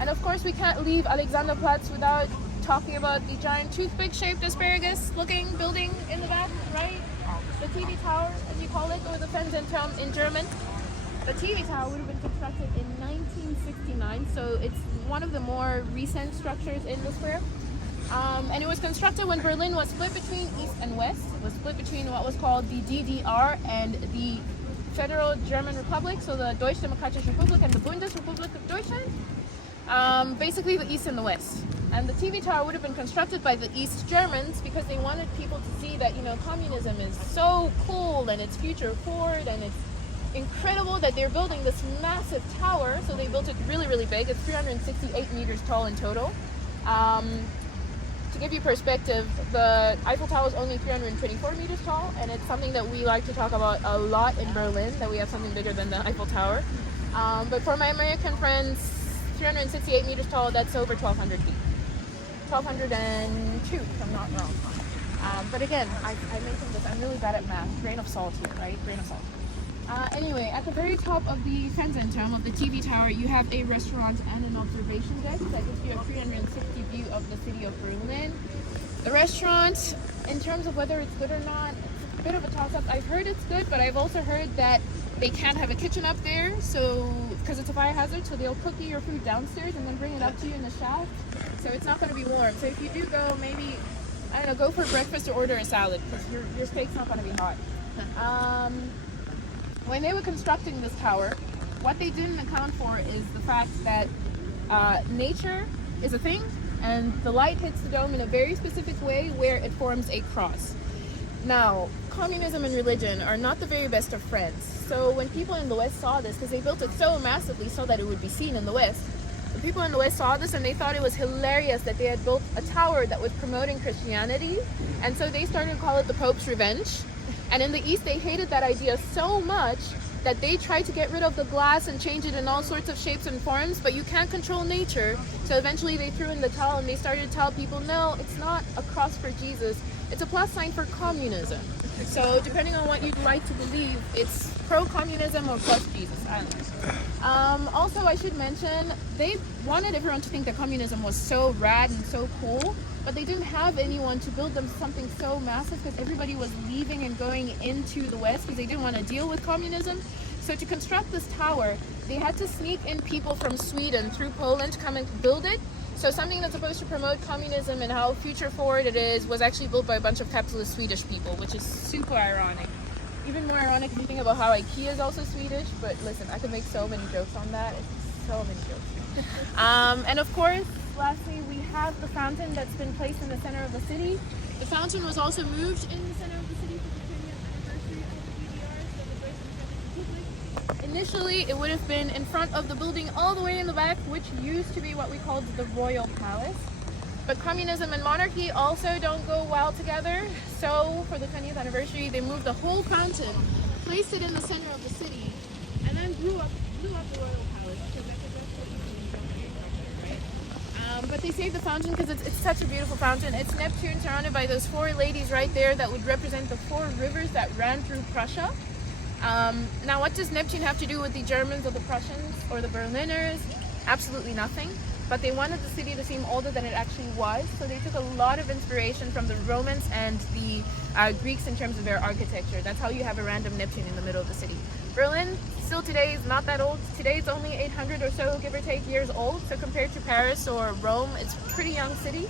And of course, we can't leave Alexanderplatz without talking about the giant toothpick-shaped asparagus-looking building in the back, right? The TV tower, as you call it, or the Fernsehturm in German. The TV tower would have been constructed in 1969, so it's one of the more recent structures in the square. And it was constructed when Berlin was split between East and West. It was split between what was called the DDR and the Federal German Republic, so the Deutsche Demokratische Republik and the Bundesrepublik of Deutschland. Basically the East and the West. And the TV tower would have been constructed by the East Germans because they wanted people to see that, you know, communism is so cool and it's future forward and it's incredible that they're building this massive tower. So they built it really, really big. It's 368 meters tall in total. To give you perspective, the Eiffel Tower is only 324 meters tall, and it's something that we like to talk about a lot in Berlin, that we have something bigger than the Eiffel Tower. But for my American friends, 368 meters tall, that's over 1,200 feet. 1,202, if I'm not wrong. But again, I mentioned this, I'm really bad at math. Grain of salt here, right? Grain of salt. Anyway, at the very top of the Fernsehturm, of the TV tower, you have a restaurant and an observation deck that gives you a 360 view of the city of Berlin. The restaurant, in terms of whether it's good or not, it's a bit of a toss-up. I've heard it's good, but I've also heard that they can't have a kitchen up there, so because it's a fire hazard, so they'll cook you your food downstairs and then bring it up to you in the shaft. So it's not going to be warm. So if you do go, maybe, I don't know, go for breakfast or order a salad, because your steak's not going to be hot. When they were constructing this tower, what they didn't account for is the fact that nature is a thing, and the light hits the dome in a very specific way where it forms a cross. Now, communism and religion are not the very best of friends. So when people in the West saw this, because they built it so massively so that it would be seen in the West, the people in the West saw this and they thought it was hilarious that they had built a tower that was promoting Christianity, and so they started to call it the Pope's Revenge. And in the East, they hated that idea so much that they tried to get rid of the glass and change it in all sorts of shapes and forms, but you can't control nature. So eventually they threw in the towel and they started to tell people, no, it's not a cross for Jesus, it's a plus sign for communism. So depending on what you'd like to believe, it's pro-communism or plus Jesus, I don't know. Also, I should mention, they wanted everyone to think that communism was so rad and so cool, but they didn't have anyone to build them something so massive because everybody was leaving and going into the West because they didn't want to deal with communism. So to construct this tower, they had to sneak in people from Sweden through Poland to come and build it. So something that's supposed to promote communism and how future forward it is was actually built by a bunch of capitalist Swedish people, which is super ironic. Even more ironic if you think about how IKEA is also Swedish, but listen, I could make so many jokes on that. It's so many jokes. And of course, lastly, we have the fountain that's been placed in the center of the city. The fountain was also moved in the center of the city for the 20th anniversary of the DDR, so the Deutsche Demokratische Republik. Initially, it would have been in front of the building all the way in the back, which used to be what we called the Royal Palace. But communism and monarchy also don't go well together. So for the 20th anniversary, they moved the whole fountain, placed it in the center of the city, and then blew up the Royal Palace, because that's what you can from the right? But they saved the fountain because it's such a beautiful fountain. It's Neptune surrounded by those four ladies right there that would represent the four rivers that ran through Prussia. Now, what does Neptune have to do with the Germans or the Prussians or the Berliners? Absolutely nothing. But they wanted the city to seem older than it actually was, so they took a lot of inspiration from the Romans and the Greeks in terms of their architecture. That's how you have a random Neptune in the middle of the city. Berlin, still today, is not that old. Today it's only 800 or so, give or take, years old. So compared to Paris or Rome, it's a pretty young city.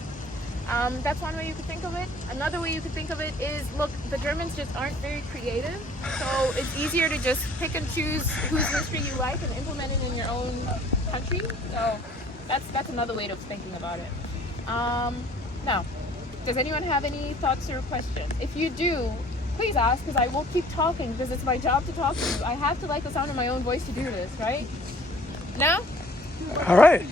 That's one way you could think of it. Another way you could think of it is, look, the Germans just aren't very creative, so it's easier to just pick and choose whose history you like and implement it in your own country. So that's another way of thinking about it. Now, does anyone have any thoughts or questions? If you do, please ask, because I will keep talking because it's my job to talk to you. I have to like the sound of my own voice to do this, right? Now? All right.